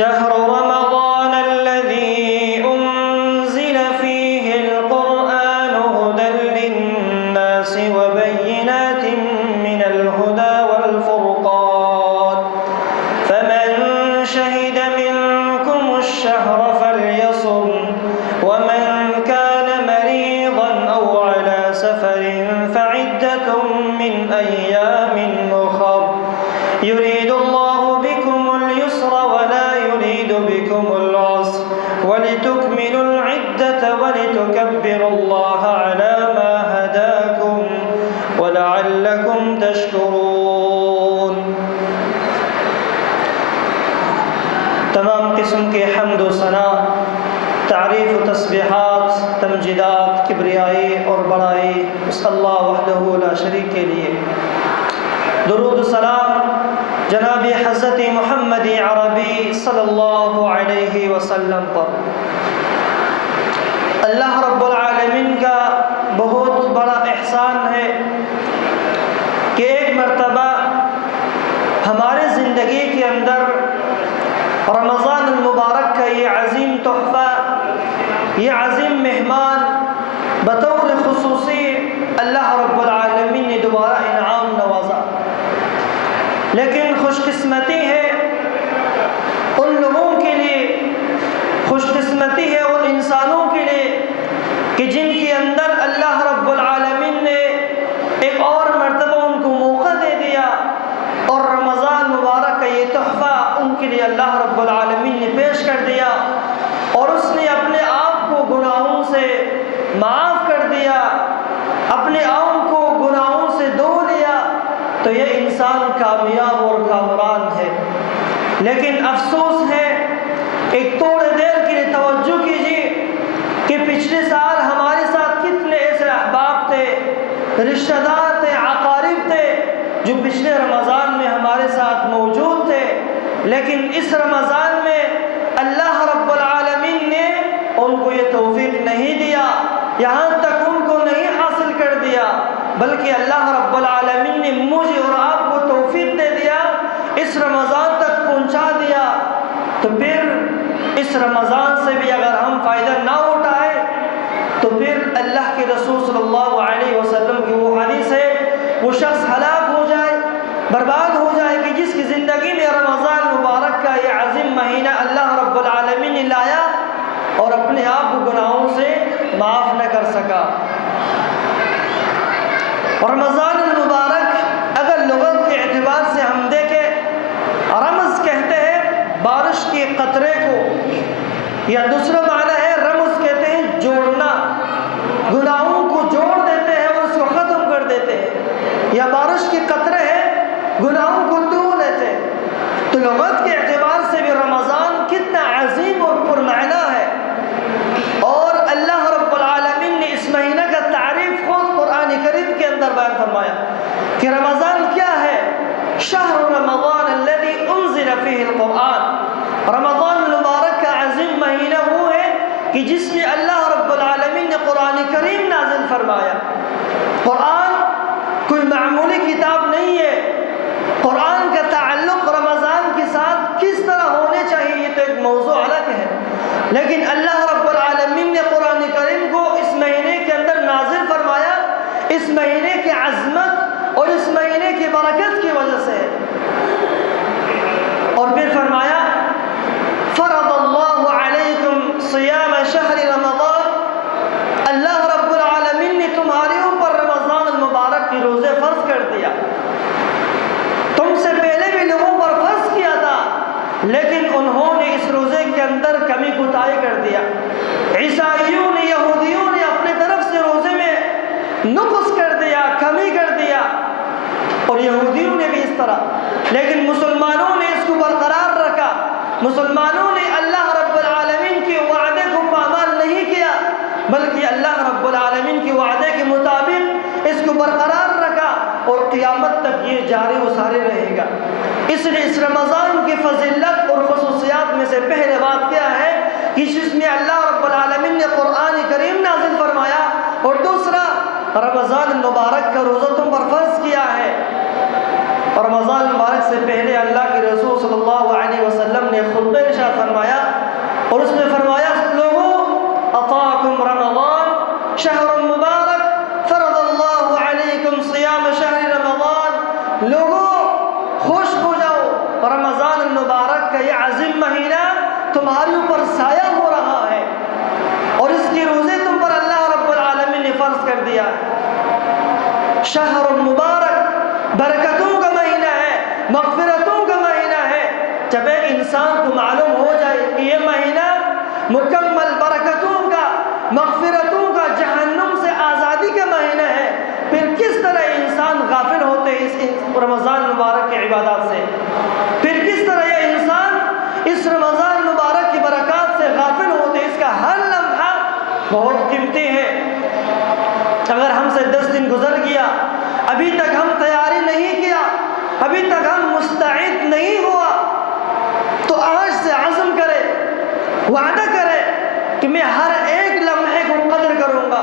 شهر رمضان الذي أنزل فيه القرآن هدى للناس وبينات من الهدى والفرقان فمن شهد منكم الشهر فليصم ومن كان مريضا أو على سفر فعدة من أيام أخر يريد الله بكم اليسر ولا يريد بكم العسر ولتكملوا العدة ولتكبروا الله على ما هداكم ولعلكم تشكرون۔ تمام قسم کے حمد و ثنا، تعریف و تسبیحات، تمجیدات، کبریائی اور بڑائی اس اللہ وحدہ لا شریک کے لیے۔ درود و سلام جناب حضرت محمد عربی صلی اللہ علیہ وسلم پر۔ اللہ رب العالمین کا بہت بڑا احسان ہے کہ ایک مرتبہ ہمارے زندگی کے اندر رمضان المبارک کا یہ عظیم تحفہ، یہ عظیم مہمان بطور خصوصی اللہ رب العالمین نے دوبارہ انعام نوازا۔ لیکن خوش قسمتی ہے ان لوگوں کے لیے، خوش قسمتی ہے ان انسانوں کے لیے کہ جن کے اندر اللہ رب العالمین نے ایک اور مرتبہ ان کو موقع دے دیا اور رمضان مبارک کا یہ تحفہ ان کے لیے اللہ رب العالمین نے پیش کر دیا، اور اس نے اپنے آپ کو گناہوں سے معاف کر دیا، اپنے آپ کو گناہوں سے دھو لیا، تو یہ انسان کامیاب اور کامران ہے۔ لیکن افسوس ہے، ایک تھوڑے دیر کے لیے توجہ کیجیے کہ پچھلے سال ہمارے ساتھ کتنے ایسے احباب تھے، رشتہ دار تھے، اقارب تھے جو پچھلے رمضان میں ہمارے ساتھ موجود تھے، لیکن اس رمضان میں اللہ رب العالمین نے ان کو یہ توفیق نہیں دیا، یہاں تک ان کو نہیں حاصل کر دیا، بلکہ اللہ رب العالمین نے مجھے اور آپ کو توفیق دے دیا، اس رمضان تک پہنچا دیا۔ تو پھر اس رمضان سے بھی اگر ہم فائدہ نہ اٹھائے تو پھر اللہ کے رسول صلی اللہ علیہ وسلم کی وہ حدیث ہے، وہ شخص ہلاک ہو جائے، برباد ہو جائے کہ جس کی زندگی میں رمضان مبارک کا یہ عظیم مہینہ اللہ رب العالمین نے لایا اور اپنے آپ کو گناہوں سے معاف نہ کر سکا۔ رمضان المبارک اگر لغت کے اعتبار سے ہم دیکھیں، رمز کہتے ہیں بارش کے قطرے کو، یا دوسرا معنی ہے رمز کہتے ہیں جوڑنا، گناہوں کو جوڑ دیتے ہیں اور اس کو ختم کر دیتے ہیں، یا بارش کے قطرے ہیں گناہوں کو دھو لیتے ہیں۔ تو لغت کے اعتبار سے بھی رمضان کتنا عظیم اور پرمعنی ہے، اور اللہ رب العالمین نے اس مہینہ کا تعریف خود قرآن کریم کے اندر بیان فرمایا کہ رمضان کیا ہے؟ شہر رمضان الذی انزل فیہ القرآن، رمضان المبارک کا عظیم مہینہ وہ ہے کہ جس میں اللہ رب العالمین نے قرآن کریم نازل فرمایا۔ قرآن کوئی معمولی کتاب نہیں ہے، قرآن کا تعلق رمضان کے ساتھ کس طرح ہونے چاہیے یہ تو ایک موضوع الگ ہے، لیکن اللہ رب العالمین نے قرآن کریم کو اس مہینے کے اندر نازل فرمایا اس مہینے کی عظمت اور اس مہینے کی برکت کی وجہ سے، اور پھر فرمایا فرض اللہ علیکم صیام شہر رمضان، اللہ رب العالمین نے تمہارے اوپر رمضان المبارک کی روزے فرض کر دیا۔ تم سے پہلے بھی لوگوں پر فرض کیا تھا، لیکن انہوں نے اس روزے کے اندر کمی کوتاہی کر دیا۔ عیسائیوں نے، یہودیوں نے اپنے طرف سے روزے میں نقص کر دیا، کمی کر دیا، اور یہودیوں نے بھی اس طرح، لیکن مسلمانوں نے اس کو برقرار رکھا۔ مسلمانوں نے اللہ رب العالمین کے وعدے کو پامال نہیں کیا، بلکہ اللہ رب العالمین کے وعدے کے مطابق اس کو برقرار رکھا، اور قیامت تک یہ جاری و ساری رہے گا۔ اس لیے اس رمضان کی فضیلت اور خصوصیات میں سے پہلے بات کیا ہے کہ جس میں اللہ رب العالمین نے قرآن کریم نازل فرمایا، اور دوسرا رمضان المبارک کا روزہ تم پر فرض کیا ہے۔ رمضان المبارک سے پہلے اللہ کے رسول صلی اللہ علیہ وسلم نے خطبہ ارشاد تمہارے اوپر سایہ ہو رہا ہے، اور اس کے روزے تم پر اللہ رب العالمین نے فرض کر دیا ہے۔ شہر مبارک، برکتوں کا مہینہ ہے، مغفرتوں کا مہینہ ہے۔ جب ایک انسان کو معلوم ہو جائے کہ یہ مہینہ مکمل برکتوں کا، مغفرتوں کا، جہنم سے آزادی کا مہینہ ہے، پھر کس طرح انسان غافل ہوتے ہیں اس رمضان مبارک کی عبادات سے؟ پھر کس طرح یہ انسان اس رمضان مبارک کی برکات سے غافل ہوتے ہیں؟ اس کا ہر لمحہ بہت قیمتی ہے۔ اگر ہم سے 10 دن گزر گیا، ابھی تک ہم تیاری نہیں کیا، ابھی تک ہم مستعد نہیں ہوا، تو آج سے عزم کرے، وعدہ کرے کہ میں ہر ایک لمحے کو قدر کروں گا،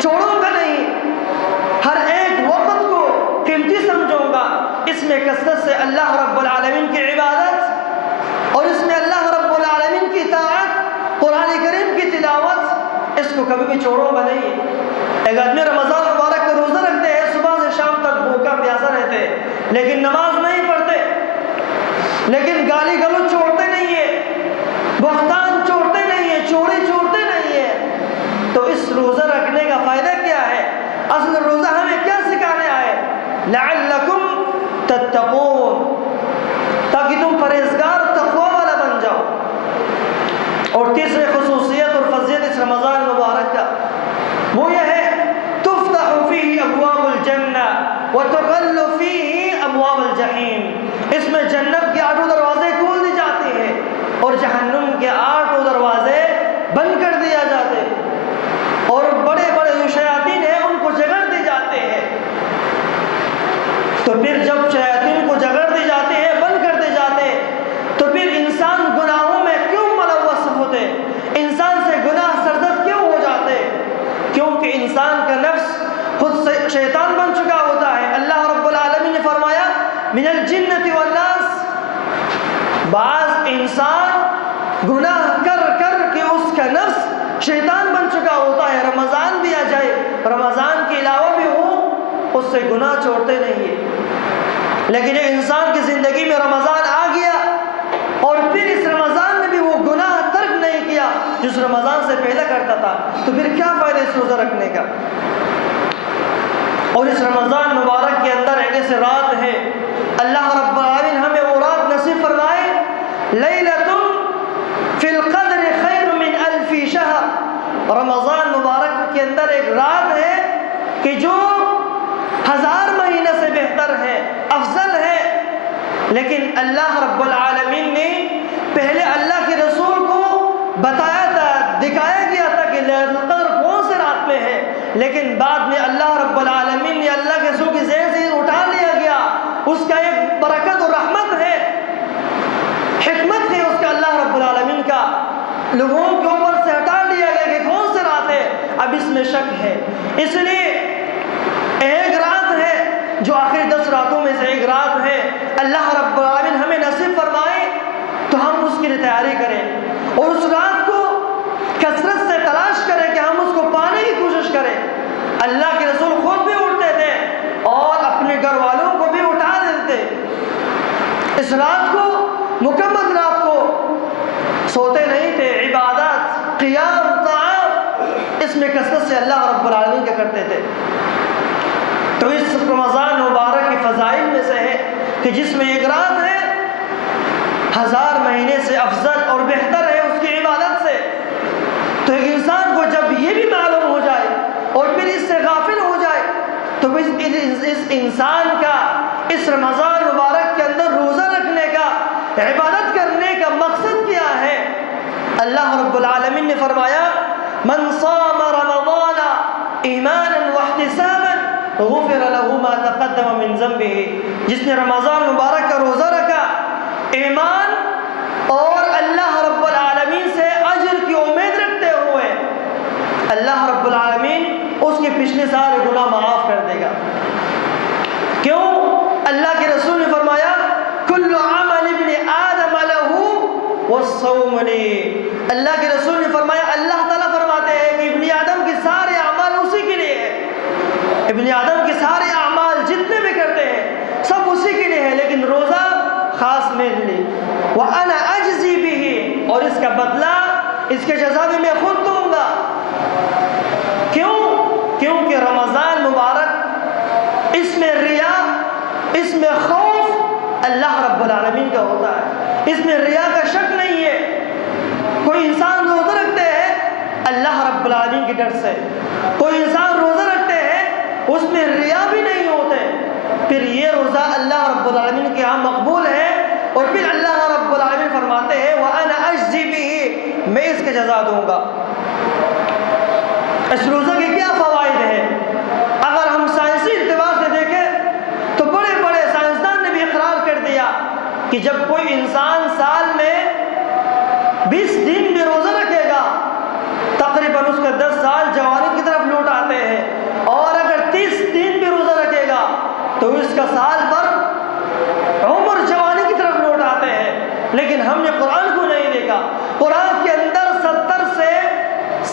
چھوڑوں گا نہیں، ہر ایک وقت کو قیمتی سمجھوں گا۔ اس میں کثرت سے اللہ رب العالمین کی عبادت، اور اس میں اللہ رب العالمین کی اطاعت، قرآن کریم کی تلاوت، اس کو کبھی بھی چھوڑوں گا نہیں۔ ایک آدمی رمضان مبارک کا روزہ رکھتے ہیں، صبح سے شام تک بھوکا پیاسا رہتے ہیں، لیکن نماز نہیں پڑھتے، لیکن گالی گلوچ چھوڑتے نہیں ہیں، بہتان چھوڑتے نہیں ہیں، چوری چھوڑتے نہیں ہیں، تو اس روزہ رکھنے کا فائدہ کیا ہے؟ اصل روزہ ہمیں کیا سکھانے آئے؟ لعلکم تتقون، تاکہ تم پرہیزگار تقوی والا بن جاؤ۔ اور تیسری خصوصیت اور فضیلت اس رمضان مبارک کا وہ یہ ہے، تفتح فیہ ابواب الجنہ وتغل فیہ ابواب الجحیم، اس میں جنت کے 8 دروازے کھول دی جاتے ہیں اور جہنم کے 8 دروازے بند کر دیا جاتے ہیں، اور بڑے بڑے جو شیاطین ہیں ان کو جگڑ دی جاتے ہیں۔ تو پھر جب شیاطین کو جگڑ دی جاتے ہیں، بند کر دی جاتے ہیں، تو پھر انسان گناہوں میں کیوں ملوث ہوتے؟ انسان سے گناہ سرزد کیوں ہو جاتے؟ کیونکہ انسان کا نفس خود سے شیطان بن چکا ہوتا ہے۔ اللہ رب العالمین نے فرمایا من الجنۃ والناس، بعض انسان گناہ کر کر کے اس کا نفس شیطان بن چکا ہوتا ہے، رمضان بھی آ جائے، رمضان کے علاوہ بھی ہو، اس سے گناہ چھوڑتے نہیں ہیں۔ لیکن ایک انسان کی زندگی میں رمضان آ گیا اور پھر اس رمضان میں بھی وہ گناہ ترک نہیں کیا جس رمضان سے پہلے کرتا تھا، تو پھر کیا فائدہ اس روزہ رکھنے کا؟ اور اس رمضان مبارک کے اندر ایک ایسی رات ہے، اللہ رب العالمین ہمیں وہ رات نصیب فرمائے، لیلۃ فی القدر خیر من الف شہر، رمضان مبارک کے اندر ایک رات ہے کہ جو 1000 مہینے سے بہتر ہے، افضل ہے۔ لیکن اللہ رب العالمین نے پہلے اللہ کے رسول کو بتایا تھا، دکھایا گیا تھا کہ لیلۃ القدر کون سے رات میں ہے، لیکن بعد میں اللہ رب العالمین نے اللہ کے رسول کی ذہن سے اٹھا لیا گیا، اس کا ایک برکت اور رحمت ہے، حکمت ہے اس کا، اللہ رب العالمین کا لوگوں کے اوپر سے ہٹا لیا گیا کہ کون سے رات ہے، اب اس میں شک ہے۔ اس لیے ایک رات ہے جو آخری 10 راتوں میں سے ایک رات ہے، اللہ رب العالمین ہمیں نصیب فرمائے تو ہم اس کی تیاری کریں اور اس رات کو کثرت سے تلاش کریں کہ ہم اس کو پانے کی کوشش کریں۔ اللہ کے رسول خود بھی اٹھتے تھے اور اپنے گھر والوں کو بھی اٹھا دیتے، اس رات کو، مکمل رات کو سوتے نہیں تھے، عبادات، قیام، طاعات، اس میں کثرت سے اللہ رب العالمین کا کرتے تھے۔ تو اس رمضان مبارک کی فضائل میں سے ہے کہ جس میں ایک رات ہے 1000 مہینے سے افضل اور بہتر ہے اس کی عبادت سے۔ تو ایک انسان کو جب یہ بھی معلوم ہو جائے اور پھر اس سے غافل ہو جائے تو اس انسان کا اس رمضان مبارک کے اندر روزہ رکھنے کا، عبادت کرنے کا مقصد کیا ہے؟ اللہ رب العالمین نے فرمایا من صام رمضان ایمانا واحتسابا غفر له ما تقدم من ذنبه، جس نے رمضان مبارک کا روزہ رکھا ایمان اور اللہ رب العالمین سے اجر کی امید رکھتے ہوئے، اللہ رب العالمین اس کے پچھلے سارے گناہ معاف کر دے گا۔ کیوں؟ اللہ کے رسول نے فرمایا کل عمل ابن آدم له والصوم لی، اللہ کے رسول نے فرمایا، اللہ تعالیٰ فرماتے ہیں کہ ابن آدم کے سارے اعمال اسی کے لیے ہے، ابن آدم کے سارے اعمال جتنے بھی کرتے ہیں سب اسی کے لیے ہے، لیکن روزہ خاص میرے لیے، وَأَنَا أَجْزِي بِهِ، کا بدلہ، اس کے جزا بھی میں خود دوں گا۔ کیوں؟ کیونکہ رمضان مبارک اس میں ریا، اس میں خوف اللہ رب العالمین کا ہوتا ہے، اس میں ریا کا شک نہیں ہے۔ کوئی انسان روزہ رکھتے ہیں اللہ رب العالمین کے ڈر سے، کوئی انسان روزہ رکھتے ہیں اس میں ریا بھی نہیں ہوتے، پھر یہ روزہ اللہ رب العالمین کے ہاں مقبول ہے، اور پھر اللہ رب العالمین فرماتے ہیں وَأَنَا أَجْزِي بِهِ، میں اس کے جزا دوں گا۔ اس روزہ کے کیا فوائد ہیں؟ اگر ہم سائنسی اعتبار سے دیکھیں تو بڑے بڑے سائنسدان نے بھی اقرار کر دیا کہ جب کوئی انسان سال میں 20 دن بھی روزہ رکھے گا تقریباً اس کا 10 سال جوانی کی طرف لوٹ آتے ہیں، اور اگر 30 دن بھی روزہ رکھے گا تو اس کا سال بھر عمر جوانی کی طرف لوٹ آتے ہیں۔ لیکن ہم نے قرآن کو نہیں دیکھا، قرآن کے اندر 70 سے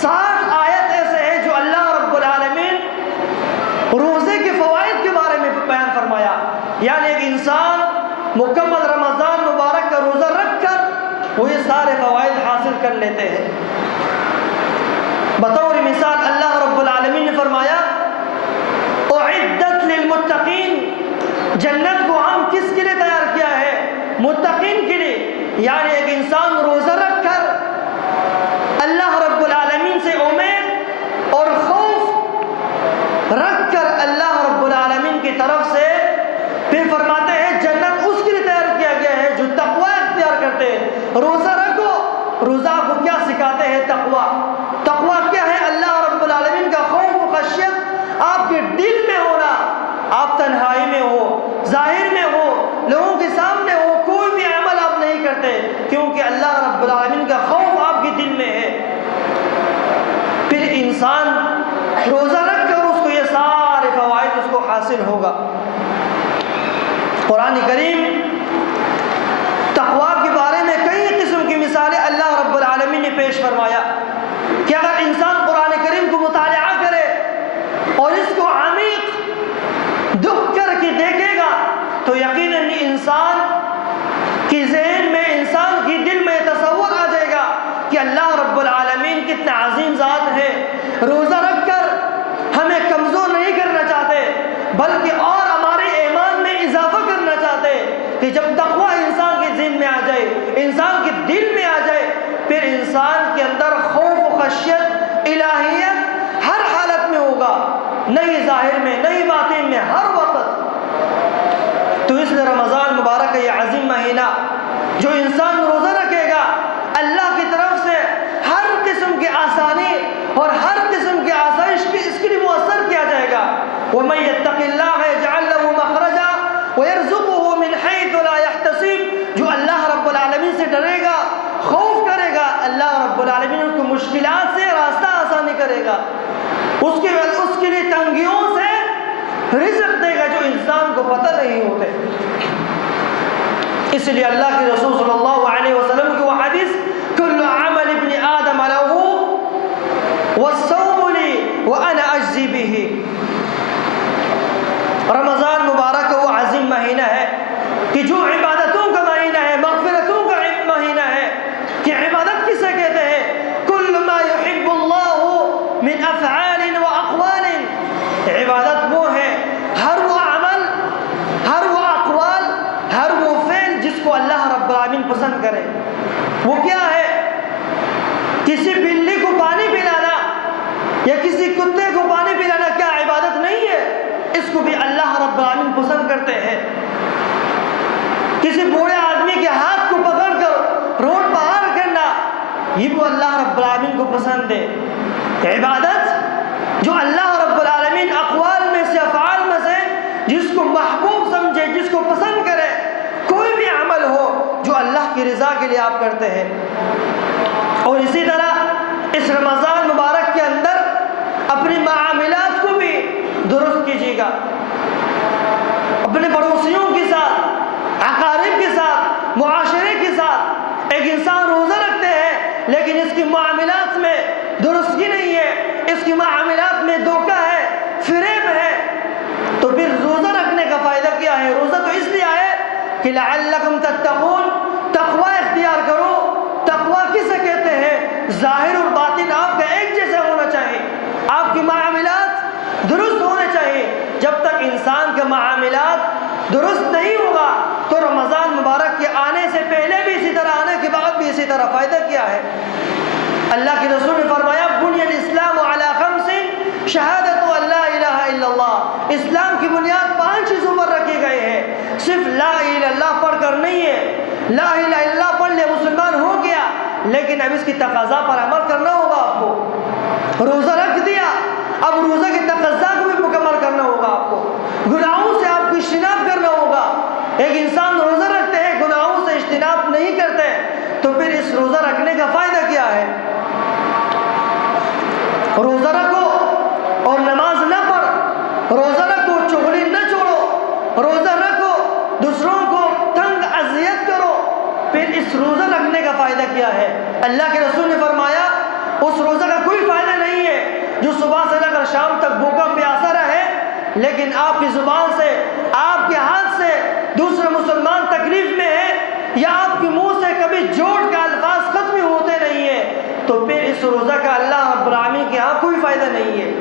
60 آیت ایسے ہیں جو اللہ رب العالمین روزے کے فوائد کے بارے میں بیان فرمایا، یعنی ایک انسان مکمل رمضان مبارک کا روزہ رکھ کر وہ یہ سارے فوائد حاصل کر لیتے ہیں۔ بطور مثال اللہ رب العالمین نے فرمایا اعدت للمتقین، جنت کو ہم کس کے لیے تیار کیا ہے؟ متقین کے لیے، یعنی ایک انسان روزہ رکھ کر اللہ رب العالمین سے امید اور خوف رکھ کر اللہ رب العالمین کی طرف سے پھر فرماتے ہیں جنت اس کے لیے تیار کیا گیا ہے جو تقوی اختیار کرتے ہیں۔ روزہ رکھو، روزہ آپ کو کیا سکھاتے ہیں؟ تقوی۔ تقوی کیا ہے؟ اللہ رب العالمین کا خوف و خشیت آپ کے دل میں ہونا، آپ تنہائی میں ہو، ظاہر میں ہو، لوگوں کے سامنے ہو، کوئی بھی عمل آپ نہیں کرتے کیونکہ اللہ رب العالمین کا خوف آپ کے دل میں ہے، پھر انسان روزہ رکھ کر اس کو یہ سارے فوائد اس کو حاصل ہوگا۔ قرآن کریم تقوی کے بارے میں کئی قسم کی مثالیں اللہ رب العالمین نے پیش فرمایا کہ اگر انسان قرآن کریم کو مطالعہ کرے اور اس کو عمیق دکھ کر کے دیکھے گا تو یقیناً انسان کی ذہن میں، انسان کی دل میں تصور آ جائے گا کہ اللہ رب العالمین کتنا عظیم ذات ہے۔ روزہ رکھ کر ہمیں کمزور نہیں کرنا چاہتے بلکہ اور ہمارے ایمان میں اضافہ کرنا چاہتے کہ جب تقوی انسان کے ذہن میں آ جائے، انسان کے دل میں آ جائے، پھر انسان کے اندر خوف و خشیت الہیت ہر حالت میں ہوگا، نہیں ظاہر میں، نہیں باطن میں، ہر وقت۔ تو اس لیے رمضان مبارک کا یہ عظیم مہینہ جو انسان روزہ رکھے گا اللہ کی طرف سے ہر قسم کی آسانی اور ہر قسم کی آسائش اس کے لیے مؤثر کیا جائے گا۔ وَمَن يَتَّقِ اللَّهَ يَجْعَل لَّهُ مَخْرَجًا وَيَرْزُقْهُ مِنْ حَيْثُ لَا يَحْتَسِبُ، جو اللہ رب العالمین سے ڈرے گا، خوف کرے گا، اللہ رب العالمین اس کو مشکلات سے راستہ آسانی کرے گا، اس کے لیے تنگیوں سے رزق دے گا جو انسان کو پتہ نہیں ہوتے۔ اس لیے اللہ کے رسول صلی اللہ علیہ وسلم کی وہ حدیث کل عمل ابن آدم له والصوم لي وانا اجزی به، رمضان مبارک وہ عظیم مہینہ ہے کہ جو عبادتوں کا مہینہ ہے، مغفرتوں کا مہینہ ہے، کہ عبادت کسے کہتے ہیں؟ کل ما يحب اللہ من افعال واقوال، عبادت وہ ہے ہر وہ عمل، ہر وہ اقوال، ہر وہ فعل جس کو اللہ رب العالمین پسند کرے۔ وہ کیا ہے؟ کسی بلی کو پانی پلانا یا کسی کتے کو پانی پلانا کیا عبادت نہیں ہے؟ اس کو بھی اللہ رب العالمین پسند کرتے ہیں۔ کسی بوڑھے آدمی کے ہاتھ کو پکڑ کر روڈ پار کرنا یہ وہ اللہ رب العالمین کو پسند ہے۔ عبادت جو اللہ رب العالمین اقوال میں سے، افعال میں سے جس کو محبوب سمجھے، جس کو پسند کرے، کوئی بھی عمل ہو جو اللہ کی رضا کے لیے آپ کرتے ہیں۔ اور اسی طرح اس رمضان مبارک کے اندر اپنی معاملات کو بھی درست کیجیے گا، اپنے پڑوسیوں کے ساتھ، اقارب کے ساتھ، معاشرے کے ساتھ۔ ایک انسان روزہ رکھتے ہیں لیکن اس کی معاملات میں درستگی نہیں ہے، اس کی معاملات میں دھوکہ ہے، فریب ہے، تو پھر روزہ رکھنے کا فائدہ کیا ہے؟ روزہ تو اس لیے ہے کہ لعلکم تتقون، تقوی اختیار کرو۔ تقوی کسے ظاہر اور باطن آپ کا ایک جیسا ہونا چاہیے، آپ کے معاملات درست ہونے چاہیے۔ جب تک انسان کے معاملات درست نہیں ہوگا تو رمضان مبارک کے آنے سے پہلے بھی اسی طرح، آنے کے بعد بھی اسی طرح، فائدہ کیا ہے؟ اللہ کے رسول نے فرمایا بنی الاسلام علی خمس شہادت ان لا الہ الا اللہ، اسلام کی بنیاد 5 چیزوں پر رکھے گئے ہیں، صرف لا الہ الا اللہ پڑھ کر نہیں ہے۔ لا الہ الا اللہ پڑھ لے مسلمان ہو گیا، لیکن اب اس کی تقاضا پر عمل کرنا ہوگا آپ کو۔ روزہ رکھ دیا، اب روزہ کی تقاضا کو بھی مکمل کرنا ہوگا آپ کو، گناہوں سے آپ کو اجتناب کرنا ہوگا۔ ایک انسان روزہ رکھتے ہیں گناہوں سے اجتناب نہیں کرتے تو پھر اس روزہ رکھنے کا فائدہ کیا ہے؟ روزہ رکھو اور نماز نہ پڑھ، روزہ رکھو چغلی نہ چھوڑو، روزہ رکھو دوسروں کو تنگ اذیت کرو، پھر اس روزہ رکھنے کا فائدہ کیا ہے؟ اللہ کے رسول نے فرمایا اس روزہ کا کوئی فائدہ نہیں ہے جو صبح سے لے کر شام تک بھوکا پیاسا رہے، لیکن آپ کی زبان سے، آپ کے ہاتھ سے دوسرے مسلمان تکلیف میں ہے، یا آپ کے منہ سے کبھی جھوٹ کا الفاظ ختم ہوتے نہیں ہے، تو پھر اس روزہ کا اللہ رب العالمین کے ہاں کوئی فائدہ نہیں ہے۔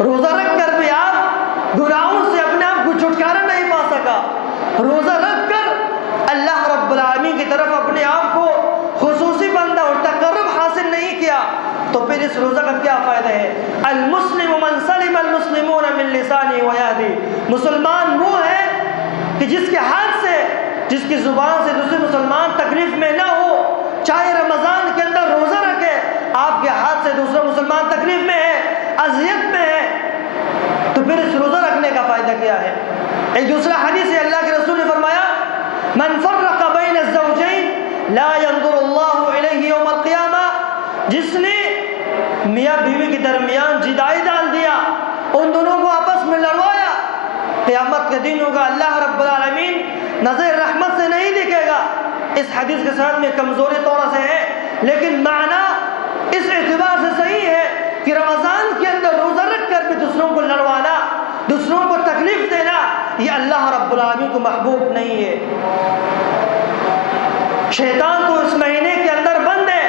روزہ رکھ کر بھی آپ گناہوں سے اپنے آپ کو چھٹکارا نہیں پا سکا، روزہ رکھ کر اللہ رب العالمین کی طرف اپنے آپ کو خصوصی بندہ اور تقرب حاصل نہیں کیا، تو پھر اس روزہ کا کیا فائدہ ہے؟ المسلم من سلم المسلمون من لسانه ويده، مسلمان وہ ہے کہ جس کے ہاتھ سے، جس کی زبان سے دوسرے مسلمان تکلیف میں نہ ہو، چاہے رمضان کے اندر روزہ رکھے، آپ کے ہاتھ سے دوسرا مسلمان تکلیف میں ہے، اذیت میں ہے، تو پھر اس روزہ رکھنے کا فائدہ کیا ہے؟ ایک دوسرا حدیث ہے اللہ کے رسول نے فرمایا من فرق بین الزوجین لا ينظر اللہ الیہ یوم القیامہ، جس نے میاں بیوی کے درمیان جدائی ڈال دیا، ان دونوں کو آپس میں لڑوایا، قیامت کے دن ہوگا اللہ رب العالمین نظر رحمت سے نہیں دیکھے گا۔ اس حدیث کے ساتھ میں کمزوری تھوڑا سے ہے، لیکن معنی اس اعتبار سے صحیح ہے کہ رمضان کے اندر روزہ رکھ کر بھی دوسروں کو لڑوانا، دوسروں کو تکلیف دینا، یہ اللہ رب العالمین کو محبوب نہیں ہے۔ شیطان تو اس مہینے کے اندر بند ہے،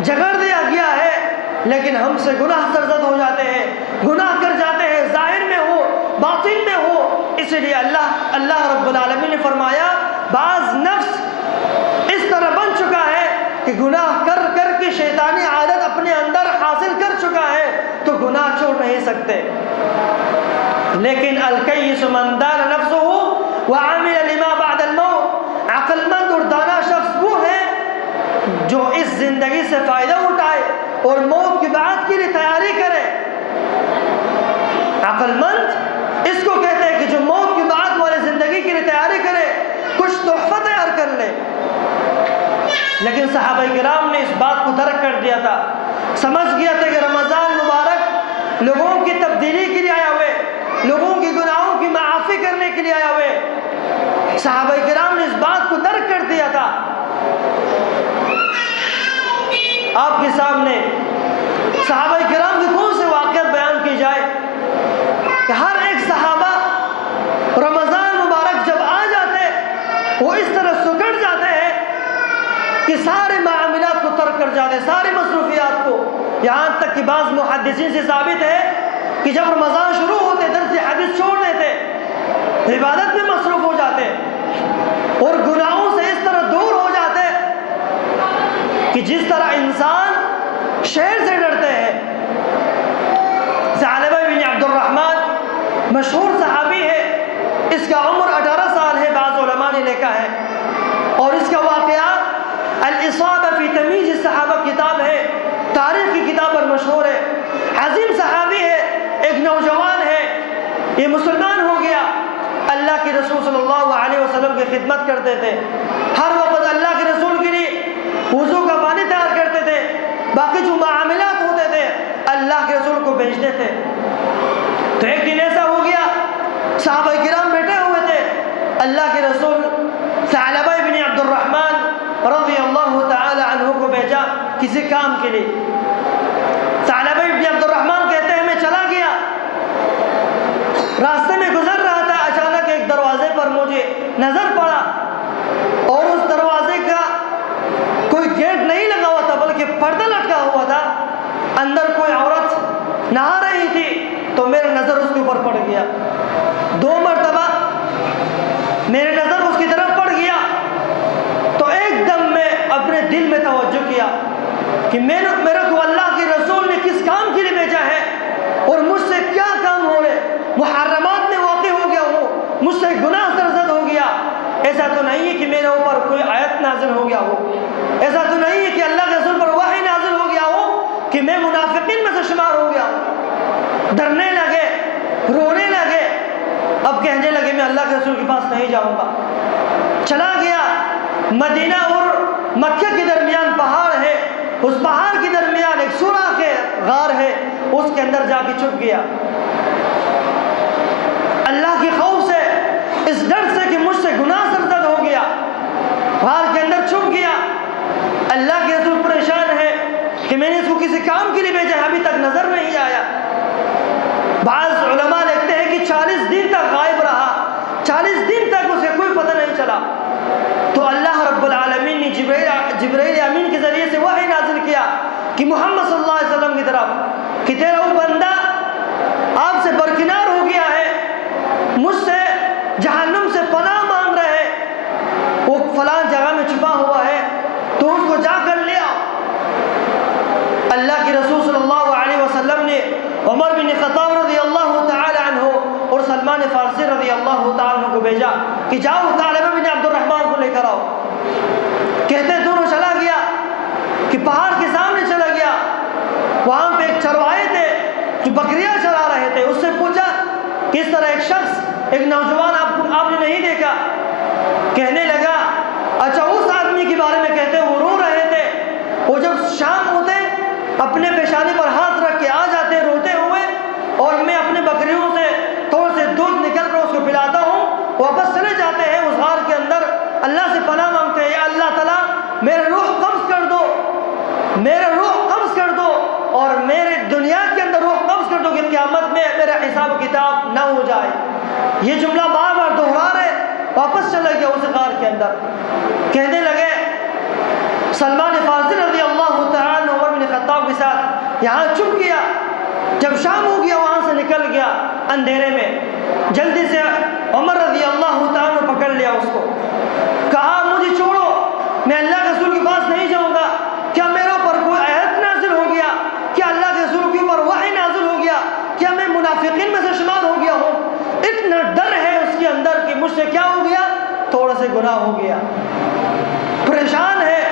جگڑ دیا گیا ہے، لیکن ہم سے گناہ سرزد ہو جاتے ہیں، گناہ کر جاتے ہیں، ظاہر میں ہو باطن میں ہو۔ اس لیے اللہ رب العالمین نے فرمایا بعض نفس اس طرح بن چکا ہے کہ گناہ کر کر کے شیطانی عادت اپنے اندر حاصل کر چکا ہے تو گناہ چھوڑ نہیں سکتے۔ لیکن الکیس من دان نفسہ وعمل لما بعد الموت، عقل مند اور دانا شخص وہ ہے جو اس زندگی سے فائدہ اٹھائے اور موت کے بعد کے لیے تیاری کرے۔ عقل مند اس کو کہتے ہیں کہ جو موت کے بعد والے زندگی کے لیے تیاری کرے، کچھ تحفہ تیار کر لے۔ لیکن صحابہ کرام نے اس بات کو درک کر دیا تھا، سمجھ گیا تھا کہ رمضان مبارک لوگوں کی تبدیلی کے لیے آیا ہوئے، لوگوں کی گناہوں کی معافی کرنے کے لیے آیا ہوئے۔ صحابہ کرام نے اس بات کو درک کر دیا تھا۔ آپ کے سامنے صحابہ کرام کے کون سے واقعات بیان کی جائے کہ ہر ایک صحابہ رمضان مبارک جب آ جاتے وہ اس طرح سکڑ جاتے ہیں کہ سارے معاملات کو ترک کر جاتے، سارے مصروفیات کو، یہاں تک کہ بعض محدثین سے ثابت ہے کہ جب رمضان شروع ہوتے درس حدیث چھوڑ دیتے، عبادت میں مصروف ہو جاتے اور گناہوں سے اس طرح دور ہو جاتے کہ جس طرح انسان شیر سے ڈرتے ہیں۔ ثعلبہ بن عبد الرحمن مشہور صحابی ہے، اس کا عمر 18 سال ہے، بعض علماء نے لکھا ہے، اور اس کا واقعہ الاصابہ فی تمیز الصحابہ کتاب ہے، تاریخ کی کتاب پر مشہور ہے۔ عظیم صحابی ہے، ایک نوجوان ہے، یہ مسلمان ہو گیا، اللہ کے رسول صلی اللہ علیہ وسلم کی خدمت کرتے تھے، ہر وقت اللہ کے رسول کے لیے وضو کا پانی تیار کرتے تھے، باقی جو معاملات ہوتے تھے اللہ کے رسول کو بھیجتے تھے۔ تو ایک دن ایسا ہو گیا، صحابہ کرام بیٹھے ہوئے تھے، اللہ کے رسول ثعلبہ بن عبد الرحمن رضی اللہ تعالی عنہ کو بھیجا کسی کام کے لیے۔ ثعلبہ بن عبد الرحمن کہتے ہیں میں چلا گیا، راستے میں گزر رہا تھا، اچانک ایک دروازے پر مجھے نظر پڑا اور اس دروازے کا کوئی گیٹ نہیں لگا ہوا تھا نہا رہی تھی تو میرا نظر اس کے اوپر پڑ گیا، 2 مرتبہ میرے نظر اس کی طرف پڑ گیا تو ایک دم میں اپنے دل میں توجہ کیا کہ میرے کو اللہ کے رسول نے کس کام کے لیے بھیجا ہے اور مجھ سے کیا کام ہو رہے، محرمات میں واقع ہو گیا ہوں، مجھ سے گناہ سرزد ہو گیا۔ ایسا تو نہیں ہے کہ میرے اوپر کوئی آیت نازل ہو گیا ہو، ایسا تو نہیں ہے کہ اللہ کے رسول پر وحی نازل ہو گیا ہو کہ میں منافقین میں سے شمار ہو گیا ہوں۔ ڈرنے لگے، رونے لگے، اب کہنے لگے میں اللہ کے رسول کے پاس نہیں جاؤں گا۔ چلا گیا، مدینہ اور مکہ کے درمیان پہاڑ ہے، اس پہاڑ کے درمیان ایک سوراخ ہے، غار ہے، اس کے اندر جا کے چھپ گیا۔ اللہ کے خوف سے، اس ڈر سے کہ مجھ سے گناہ سرزد ہو گیا، غار کے اندر چھپ گیا۔ اللہ کے رسول پریشان ہے کہ میں نے اس کو کسی کام کے لیے بھیجا ہے، ابھی تک نظر نہیں آیا۔ بعض علماء لکھتے ہیں کہ 40 دن تک غائب رہا، 40 دن تک اسے کوئی پتہ نہیں چلا۔ تو اللہ رب العالمین نے جبرائیل امین کے ذریعے سے وحی نازل کیا کہ محمد صلی اللہ علیہ وسلم کی طرف کہ تیرا وہ بندہ آپ سے برکنار ہو گیا ہے، مجھ سے جہنم سے پناہ مانگ رہے ہیں، وہ فلاں جگہ میں چھپا ہوا ہے، تو اس کو جا کر لے آؤ۔ اللہ کے رسول صلی اللہ علیہ وسلم نے عمر بن خطاب رضی اللہ تعالی عنہ اور سلمان فارسی رضی اللہ تعالی عنہ کو بھیجا کہ جاؤ ثعلبہ بن عبد الرحمن کو لے کر آؤ۔ کہتے دونوں چلا گیا کہ پہاڑ کے سامنے چلا گیا، وہاں پہ ایک چروائے تھے جو بکریاں چلا رہے تھے، اس سے پوچھا کہ اس طرح ایک شخص، ایک نوجوان آپ نے نہیں دیکھا؟ کہنے لگا اچھا اس آدمی کے بارے میں کہتے وہ رو رہے تھے، وہ جب شام ہوتے اپنے پیشانی پر ہاتھ رکھ کے آ جاتے روتے ہوئے، اور میں اپنے بکریوں سے تھوڑے سے دودھ نکل کر اس کو پلاتا ہوں، واپس چلے جاتے ہیں اس غار کے اندر، اللہ سے پناہ مانگتے ہیں، یا اللہ تعالیٰ میرے روح قبض کر دو، میرے روح قبض کر دو، اور میرے دنیا کے اندر روح قبض کر دو کہ قیامت میں میرا حساب و کتاب نہ ہو جائے۔ یہ جملہ بار بار دہرا رہے، واپس چلا گیا اس غار کے اندر۔ کہنے لگے سلمان فارسی رضی اللہ تعالی عمر بن خطاب کے ساتھ یہاں چھپ گیا، جب شام ہو گیا وہاں سے نکل گیا اندھیرے میں، جلدی سے عمر رضی اللہ تعالی نے پکڑ لیا اس کو، کہا مجھے چھوڑو، میں اللہ کے رسول کے پاس نہیں جاؤں گا، کیا میرے اوپر کوئی آیت نازل ہو گیا، کیا اللہ کے رسول کے اوپر وحی نازل ہو گیا، کیا میں منافقین میں سے شمار ہو گیا ہوں؟ اتنا ڈر ہے اس کے اندر کہ مجھ سے کیا ہو گیا، تھوڑا سے گناہ ہو گیا، پریشان ہے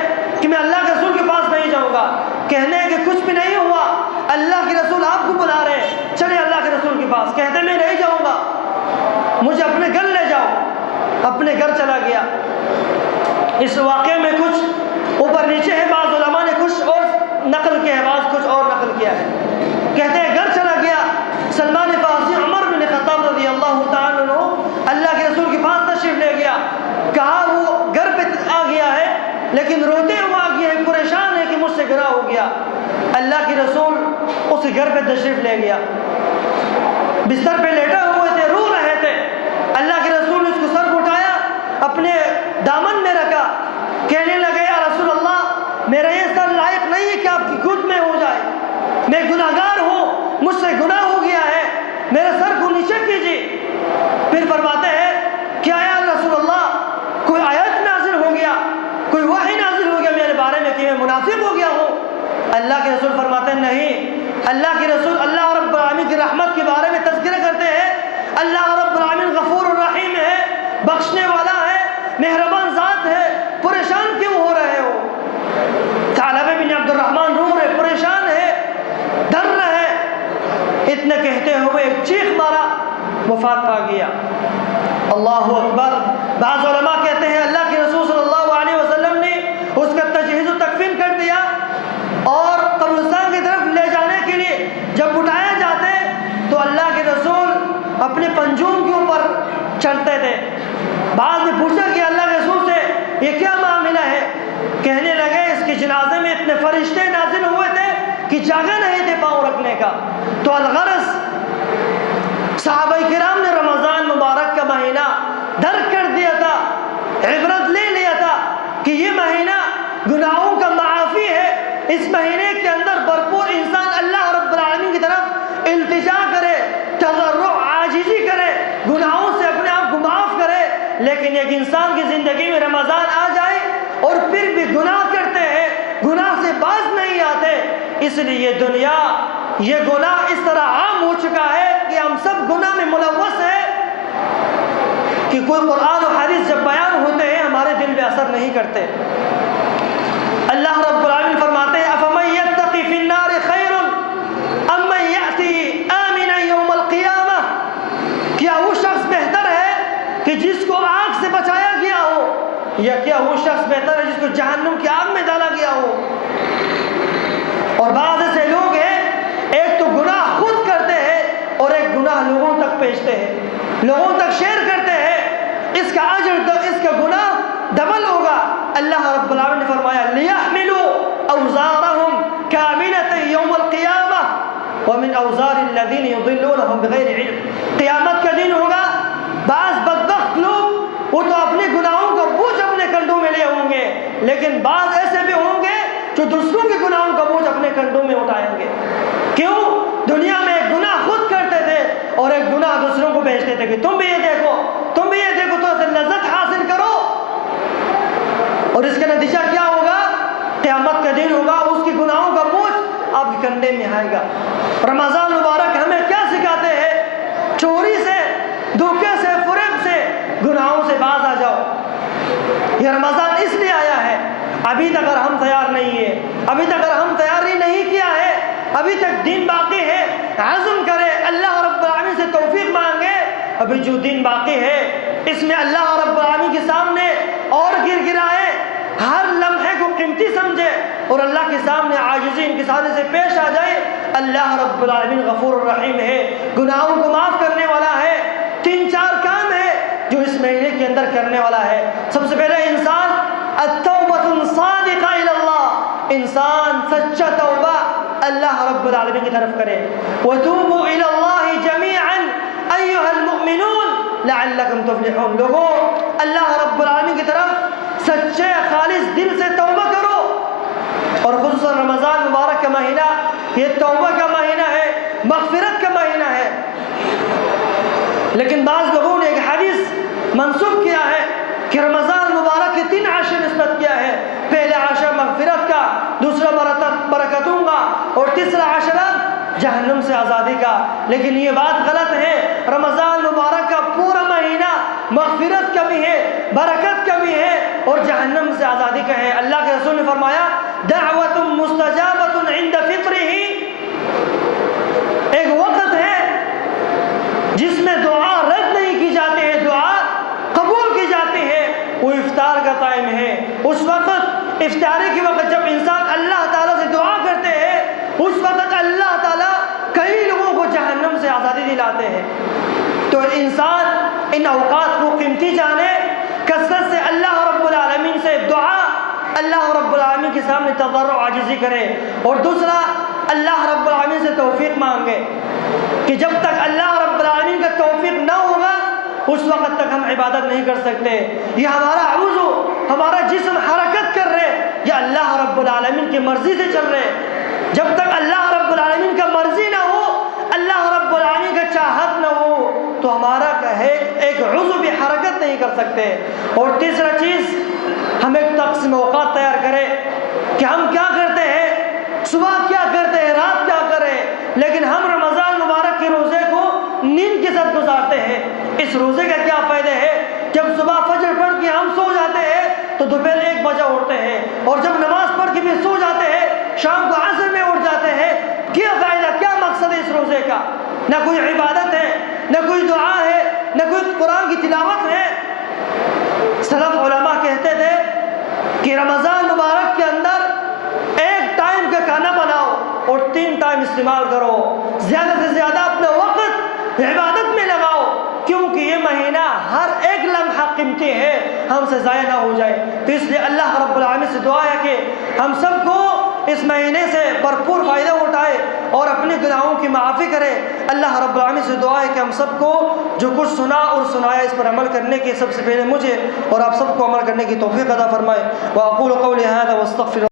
کہ میں اللہ کے رسول کے پاس نہیں جاؤں گا۔ کہنے کہ کچھ بھی نہیں ہوا، اللہ کے رسول آپ کو بلا رہے ہیں، چلے اللہ کے رسول کے پاس۔ کہتے میں نہیں جاؤں گا، مجھے اپنے گھر لے جاؤ۔ اپنے گھر چلا گیا۔ اس واقعے میں کچھ اوپر نیچے ہے، بعض علماء نے کچھ اور نقل کیا ہے، بعض کچھ اور نقل کیا ہے۔ کہتے ہیں گھر چلا گیا، سلمان فارسی عمر بن خطاب رضی اللہ تعالیٰ عنہ اللہ کے رسول کے پاس تشریف لے گیا، کہا وہ گھر پہ آ گیا ہے لیکن روتے ہوئے آ گیا ہے، پریشان ہے کہ مجھ سے گناہ ہو گیا۔ اللہ کے رسول اس گھر پہ تشریف لے گیا، بستر پہ لیٹے ہوئے تھے، رو رہے تھے۔ اللہ کے رسول نے اس کو سر اٹھایا، اپنے دامن میں رکھا، کہنے لگے یا رسول اللہ میرا یہ سر لائق نہیں ہے کہ آپ کی گود میں ہو جائے، میں گناہگار ہوں، مجھ سے گناہ ہو گیا ہے، میرے سر کو نیچے کیجیے۔ پھر فرماتے ہیں کیا یا رسول اللہ کوئی آیت نازل ہو گیا، کوئی وحی نازل ہو گیا میرے بارے میں کہ میں منافق ہو گیا ہوں؟ اللہ کے رسول فرماتے ہیں نہیں، اللہ کے رسول اللہ رب العالمین کی رحمت کے بارے میں تذکرہ کرتے ہیں، اللہ رب العالمین غفور الرحیم ہے، بخشنے والا ہے، مہربان ذات ہے، پریشان کیوں ہو رہے ہو؟ ثعلبہ بن عبد الرحمن رو رہے، پریشان ہے، ڈر رہے۔ اتنے کہتے ہوئے ایک چیخ مارا، وفات پا گیا۔ اللہ اکبر۔ بعض علماء کہتے ہیں اللہ کے رسول صلی اللہ علیہ وسلم نے اس کا تجہیز و تکفین کر دیا، اور قبرستان کی طرف لے جانے کے لیے جب اٹھائے جاتے تو اللہ کے رسول اپنے پنجوم کے اوپر چڑھتے تھے۔ بعض نے پوچھا کہ اللہ کے رسول سے یہ کیا معاملہ ہے؟ کہنے لگے اس کے جنازے میں اتنے فرشتے نازل ہوئے تھے کہ جگہ نہیں تھے پاؤں رکھنے کا۔ تو الغرض صحابہ کرام نے رمضان مبارک کا مہینہ درک کر دیا تھا، عبرت لے لیا تھا کہ یہ مہینہ گناہوں کا معافی ہے، اس مہینے کے اندر بھرپور انسان اللہ رب العالمین کی طرف التجا کرے، تضرع عاجزی کرے، گناہوں سے اپنے آپ کو معاف کرے. لیکن ایک انسان کی زندگی میں رمضان آ جائے اور پھر بھی گناہ کرتے ہیں، گناہ سے باز نہیں آتے. اس لیے یہ دنیا، یہ گناہ اس طرح عام ہو چکا ہے کہ ہم سب گناہ میں ملوث ہیں کہ کوئی قرآن و حدیث جب بیان ہوتے ہیں ہمارے دل پہ اثر نہیں کرتے. اللہ رب العالمین فرماتے ہیں افمن یتقی فی النار خیر ام من یأتی آمنا یوم القیامہ، کیا وہ شخص بہتر ہے کہ جس کو آگ سے بچایا گیا ہو، یا کیا وہ شخص بہتر ہے جس کو جہنم کی آگ میں ڈالا گیا ہو؟ اور بعض ایسے لوگ ہیں، ایک تو گناہ خود کرتے ہیں اور ایک گناہ لوگوں تک بھیجتے ہیں، لوگوں تک شیئر کرتے ہیں، اس کا اجر اس کا گناہ ڈبل ہوگا. اللہ رب العالمین نے فرمایا لِيَحْمِلُوا أَوْزَارَهُمْ كَامِلَةً يَوْمَ الْقِيَامَةِ وَمِنْ أَوْزَارِ الَّذِينَ يُضِلُّونَهُمْ بِغَيْرِ عِلْمٍ. قیامت کا دن ہوگا، بعض بدبخت لوگ وہ تو اپنے گناہوں کا بوجھ اپنے کندھوں میں لیے ہوں گے، لیکن بعض ایسے بھی ہوں گے جو دوسروں کے گناہوں کا بوجھ اپنے کندھوں میں اٹھائیں گے. کیوں؟ دنیا میں ایک گناہ خود کرتے تھے اور ایک گناہ دوسروں کو بھیجتے تھے کہ تم بھی یہ دیکھو، تم بھی یہ دیکھو، تو اسے لذت حاصل کرو. اور اس کا نتیجہ کیا ہوگا؟ قیامت کا دن ہوگا، اس کے گناہوں کا بوجھ آپ کے کندھے میں آئے گا. رمضان مبارک ہمیں کیا سکھاتے ہیں؟ چوری سے، دھوکے سے، فریب سے، گناہوں سے باز آ جاؤ. یہ رمضان اس لیے آیا ہے. ابھی تک اگر ہم تیار نہیں ہے، ابھی تک اگر ہم تیاری نہیں کیا ہے، ابھی تک دن باقی ہے، عزم کرے، اللہ رب العالمین سے توفیق مانگے. ابھی جو دن باقی ہے اس میں اللہ رب العالمین کے سامنے اور گر گرائے، ہر لمحے کو قیمتی سمجھے اور اللہ کے سامنے عاجزی انکساری سے پیش آ جائے. اللہ رب العالمین غفور الرحیم ہے، گناہوں کو معاف کرنے والا ہے. 3-4 کام ہے جو اس مہینے کے اندر کرنے والا ہے. سب سے پہلے انسان التوبۃ الصادقہ الی اللہ، انسان سچا توبہ اللہ رب العالمین کی طرف کرے. وتوبوا الی اللہ جميعا ایھا المؤمنون لعلکم تفلحون. لوگوں، اللہ رب العالمین کی طرف سچے خالص دل سے توبہ کرو. اور خصوصاً رمضان مبارک کا مہینہ یہ توبہ کا مہینہ ہے، مغفرت کا مہینہ ہے. لیکن بعض لوگوں نے ایک حدیث منسوخ کیا ہے کہ رمضان مبارک کے 3 عشر نسبت کیا ہے. پہلا عشر مغفرت کا، دوسرا برکتوں کا، اور تیسرا عشر جہنم سے آزادی کا. لیکن یہ بات غلط ہے. رمضان مبارک کا پورا مہینہ مغفرت کا بھی ہے، برکت کا بھی ہے اور جہنم سے آزادی کا ہے. اللہ کے رسول نے فرمایا دعوت مستجابۃ عند فطرہ، ایک وقت ہے جس میں دعا رد نہیں کی جاتی ہے، دعا قبول کی جاتی ہے. وہ افطار کا ٹائم ہے. اس وقت افطاری کے وقت جب انسان اللہ تعالیٰ سے دعا کرتے ہیں، اس وقت اللہ تعالیٰ کئی لوگوں کو جہنم سے آزادی دلاتے ہیں. تو انسان ان اوقات کو قیمتی جانے، کثرت سے اللہ رب العالمین سے دعا، اللہ رب العالمین کے سامنے تضرع و عاجزی کرے. اور دوسرا اللہ رب العالمین سے توفیق مانگے کہ جب تک اللہ رب العالمین کا توفیق نہ ہوگا اس وقت تک ہم عبادت نہیں کر سکتے. یہ ہمارا عضو، ہمارا جسم حرکت کر رہے، یہ اللہ رب العالمین کی مرضی سے چل رہے. جب تک اللہ رب العالمین کا مرضی نہ ہو، اللہ رب العالمین کا چاہت نہ ہو، تو ہمارا ایک عضو بھی حرکت نہیں کر سکتے. اور تیسرا چیز، ہم ایک تقسیم اوقات تیار کریں کہ ہم کیا کرتے ہیں، صبح کیا کرتے ہیں، رات کیا کریں. لیکن ہم رمضان مبارک کے روزے کو نیند کے ساتھ گزارتے ہیں. اس روزے کا کیا فائدہ ہے؟ جب صبح فجر پڑھ کے ہم سو جاتے ہیں تو دوپہر 1 بجے اٹھتے ہیں، اور جب نماز پڑھ کے بھی سو جاتے ہیں شام کو عصر میں اٹھ جاتے ہیں. کیا فائدہ، کیا مقصد ہے اس روزے کا؟ نہ کوئی عبادت ہے، نہ کوئی دعا ہے، نہ کوئی قرآن کی تلاوت ہے. سلف علماء کہتے تھے کہ رمضان مبارک کے اندر 1 ٹائم کا کھانا بناؤ اور 3 ٹائم استعمال کرو. زیادہ سے زیادہ اپنا وقت عبادت میں لگاؤ، کیونکہ یہ مہینہ ہر ایک لمحہ قیمتی ہے، ہم سے ضائع نہ ہو جائے. تو اس لیے اللہ رب العالمین سے دعا ہے کہ ہم سب کو اس مہینے سے بھرپور فائدہ اٹھائے اور اپنے گناہوں کی معافی کرے. اللہ رب العالمین سے دعا ہے کہ ہم سب کو جو کچھ سنا اور سنایا اس پر عمل کرنے کی، سب سے پہلے مجھے اور آپ سب کو عمل کرنے کی توفیق عطا فرمائے. وأقول قولي هذا واستغفر